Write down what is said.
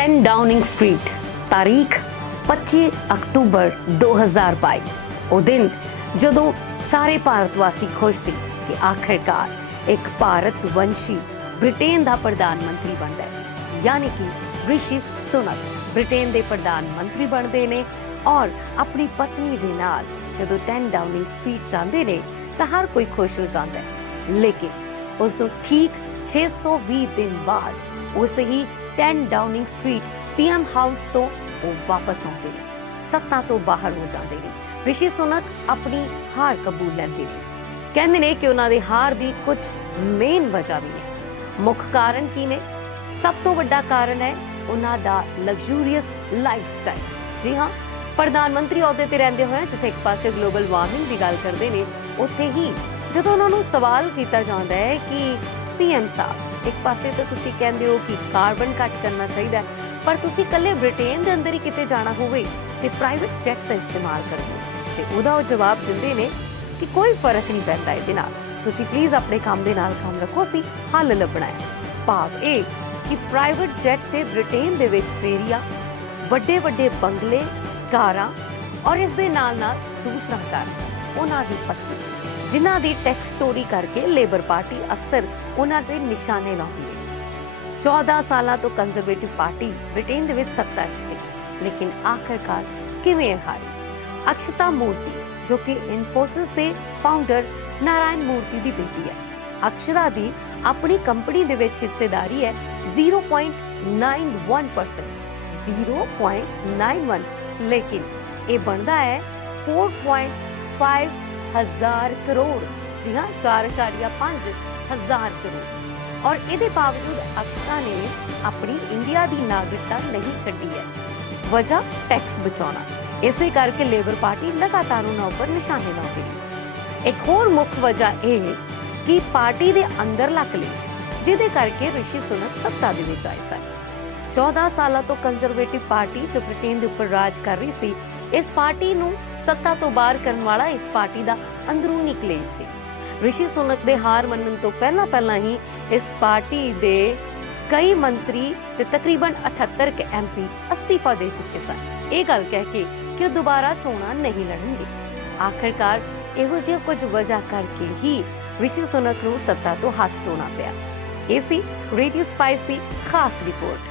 10 Downing street ਤਾਰੀਖ 25 October 2022 ਉਹ ਦਿਨ ਜਦੋਂ ਸਾਰੇ ਭਾਰਤ ਵਾਸੀ ਖੁਸ਼ ਸੀ ਕਿ ਆਖਿਰਕਾਰ ਇੱਕ ਭਾਰਤ ਵੰਸ਼ੀ ਬ੍ਰਿਟੇਨ ਦਾ ਪ੍ਰਧਾਨ ਮੰਤਰੀ ਬਣਦਾ ਹੈ। ਯਾਨੀ ਕਿ ਰਿਸ਼ੀ ਸੁਨਕ ਬ੍ਰਿਟੇਨ ਦੇ ਪ੍ਰਧਾਨ ਮੰਤਰੀ ਬਣਦੇ ਨੇ ਔਰ ਆਪਣੀ ਪਤਨੀ ਦੇ ਨਾਲ ਜਦੋਂ 10 ਡਾਊਨਿੰਗ ਸਟਰੀਟ ਜਾਂਦੇ ਨੇ ਤਾਂ ਹਰ ਕੋਈ ਖੁਸ਼ ਹੋ ਜਾਂਦਾ ਹੈ। ਲੇਕਿਨ ਉਸ ਤੋਂ ਠੀਕ 620 ਦਿਨ ਬਾਅਦ ਉਸ ਹੀ 10 ਡਾਊਨਿੰਗ ਸਟਰੀਟ ਪੀਐਮ ਹਾਊਸ ਤੋਂ ਉਹ ਵਾਪਸ ਆਉਂਦੇ ਨੇ। ਸੱਤਾ ਤੋਂ ਬਾਹਰ ਹੋ ਜਾਂਦੇ ਨੇ। ਰਿਸ਼ੀ ਸੁਨਕ ਆਪਣੀ ਹਾਰ ਕਬੂਲ ਲੈਂਦੇ ਨੇ। ਕਹਿੰਦੇ ਨੇ ਕਿ ਉਹਨਾਂ ਦੇ ਹਾਰ ਦੀ ਕੁਝ ਮੇਨ ਵਜ੍ਹਾ ਵੀ ਨੇ। ਮੁੱਖ ਕਾਰਨ ਕੀ ਨੇ? ਸਭ ਤੋਂ ਵੱਡਾ ਕਾਰਨ ਹੈ ਉਹਨਾਂ ਦਾ ਲਗਜ਼ੂਰੀਅਸ ਲਾਈਫਸਟਾਈਲ ਜੀ ਹਾਂ, ਪ੍ਰਧਾਨ ਮੰਤਰੀ ਅਹੁਦੇ ਤੇ ਰਹਿੰਦੇ ਹੋਏ ਜਿੱਥੇ ਇੱਕ ਪਾਸੇ ਗਲੋਬਲ ਵਾਰਮਿੰਗ ਦੀ ਗੱਲ ਕਰਦੇ ਨੇ, ਉੱਥੇ ਹੀ ਜਦੋਂ ਉਹਨਾਂ ਨੂੰ ਸਵਾਲ ਕੀਤਾ ਜਾਂਦਾ ਹੈ ਕਿ ਪੀਐਮ ਸਾਹਿਬ ਇੱਕ ਪਾਸੇ ਤਾਂ ਤੁਸੀਂ ਕਹਿੰਦੇ ਹੋ ਕਿ ਕਾਰਬਨ ਕੱਟ ਕਰਨਾ ਚਾਹੀਦਾ ਪਰ ਤੁਸੀਂ ਇਕੱਲੇ ਬ੍ਰਿਟੇਨ ਦੇ ਅੰਦਰ ਹੀ ਕਿਤੇ ਜਾਣਾ ਹੋਵੇ ਤੇ ਪ੍ਰਾਈਵੇਟ ਜੈਟ ਦਾ ਇਸਤੇਮਾਲ ਕਰਦੇ ਹੋ। ਤੇ ਉਹਦਾ ਉਹ ਜਵਾਬ ਦਿੰਦੇ ਨੇ ਕਿ ਕੋਈ ਫ਼ਰਕ ਨਹੀਂ ਪੈਂਦਾ ਇਹਦੇ ਨਾਲ। ਤੁਸੀਂ ਪਲੀਜ਼ ਆਪਣੇ ਕੰਮ ਦੇ ਨਾਲ ਕੰਮ ਰੱਖੋ ਸੀ ਹੱਲ ਲੱਭਣਾ ਹੈ। ਭਾਵ ਇਹ ਕਿ ਪ੍ਰਾਈਵੇਟ ਜੈਟ ਤੇ ਬ੍ਰਿਟੇਨ ਦੇ ਵਿੱਚ ਫੇਰੀਆਂ, ਵੱਡੇ ਵੱਡੇ ਬੰਗਲੇ, ਕਾਰਾਂ ਔਰ ਇਸ ਦੇ ਨਾਲ ਨਾਲ ਦੂਸਰਾ ਕਾਰਨ, ਉਹਨਾਂ ਦੀ ਪਤਨੀ। ਜਿਨ੍ਹਾਂ ਦੀ ਟੈਕਸ ਚੋਰੀ ਕਰਕੇ ਲੇਬਰ ਪਾਰਟੀ ਅਕਸਰ ਉਹਨਾਂ ਤੇ ਨਿਸ਼ਾਨੇ ਲਾਉਂਦੀ ਹੈ 14 ਸਾਲਾਂ ਤੋਂ ਕੰਜ਼ਰਵੇਟਿਵ ਪਾਰਟੀ ਬ੍ਰਿਟੇਨ ਦੇ ਵਿੱਚ ਸੱਤਾ 'ਚ ਸੀ, ਲੇਕਿਨ ਆਖਰਕਾਰ ਕਿਵੇਂ ਹਾਰੀ? ਅਕਸ਼ਤਾ ਮੂਰਤੀ, ਜੋ ਕਿ ਇਨਫੋਸਿਸ ਦੇ ਫਾਊਂਡਰ ਨਾਰਾਇਣ ਮੂਰਤੀ ਦੀ ਬੇਟੀ ਹੈ, ਅਕਸ਼ਰਾ ਦੀ ਆਪਣੀ ਕੰਪਨੀ ਦੇ ਵਿੱਚ ਹਿੱਸੇਦਾਰੀ ਹੈ 0.91% 0.91 ਲੇਕਿਨ ਇਹ ਬਣਦਾ ਹੈ 4.5 ਹਜ਼ਾਰ ਕਰੋੜ, ਜੀ ਹਾਂ 4.5 ਹਜ਼ਾਰ ਕਰੋੜ। ਔਰ ਇਹਦੇ ਬਾਵਜੂਦ ਅਕਸ਼ਤਾ ਨੇ ਆਪਣੀ ਇੰਡੀਆ ਦੀ ਨਾਗਰਿਕਤਾ ਨਹੀਂ ਛੱਡੀ ਹੈ। ਵਜ੍ਹਾ ਟੈਕਸ ਬਚਾਉਣਾ। ਇਸੇ ਕਰਕੇ ਲੇਬਰ ਪਾਰਟੀ ਲਗਾਤਾਰ ਉਹਨਾਂ ਉੱਪਰ ਨਿਸ਼ਾਨੇ ਲਾਉਂਦੀ ਹੈ ਇੱਕ ਹੋਰ ਮੁੱਖ ਵਜ੍ਹਾ ਇਹ ਕਿ ਪਾਰਟੀ ਦੇ ਅੰਦਰਲਾ ਕਲੇਸ਼ ਜਿਹਦੇ ਕਰਕੇ ਰਿਸ਼ੀ ਸੁਨਕ ਸੱਤਾ ਦੇ ਵਿੱਚ ਆਏ ਸਨ। 14 ਸਾਲਾਂ ਤੋਂ ਕੰਜ਼ਰਵੇਟਿਵ ਪਾਰਟੀ ਜੋ ਬ੍ਰਿਟੇਨ ਦੇ ਉੱਪਰ ਰਾਜ ਕਰ ਰਹੀ ਸੀ। ਇਸ ਪਾਰਟੀ ਨੂੰ ਸੱਤਾ ਤੋਂ ਬਾਹਰ ਕਰਨ ਵਾਲਾ ਇਸ ਪਾਰਟੀ ਦਾ ਅੰਦਰੂਨੀ ਕਲੇਸ਼ ਸੀ। ਰਿਸ਼ੀ ਸੁਨਕ ਦੇ ਹਾਰ ਮੰਨਣ ਤੋਂ ਪਹਿਲਾਂ ਪਹਿਲਾਂ ਹੀ ਇਸ ਪਾਰਟੀ ਦੇ ਕਈ ਮੰਤਰੀ ਤੇ ਤਕਰੀਬਨ 78 ਕੇ ਐਮਪੀ ਅਸਤੀਫਾ ਦੇ ਚੁੱਕੇ ਸਨ। ਇਹ ਗੱਲ ਕਹਿ ਕੇ ਕਿ ਉਹ ਦੁਬਾਰਾ ਚੋਣਾਂ ਨਹੀਂ ਲੜਨਗੇ। ਆਖਰਕਾਰ ਇਹੋ ਜਿਹੀ ਕੁਝ ਵਜ੍ਹਾ ਕਰਕੇ ਹੀ ਰਿਸ਼ੀ ਸੁਨਕ ਨੂੰ ਸੱਤਾ ਤੋਂ ਹੱਥ ਧੋਣਾ ਪਿਆ। ਇਹ ਸੀ ਰੇਡੀਓ ਸਪਾਈਸ ਦੀ ਖਾਸ ਰਿਪੋਰਟ।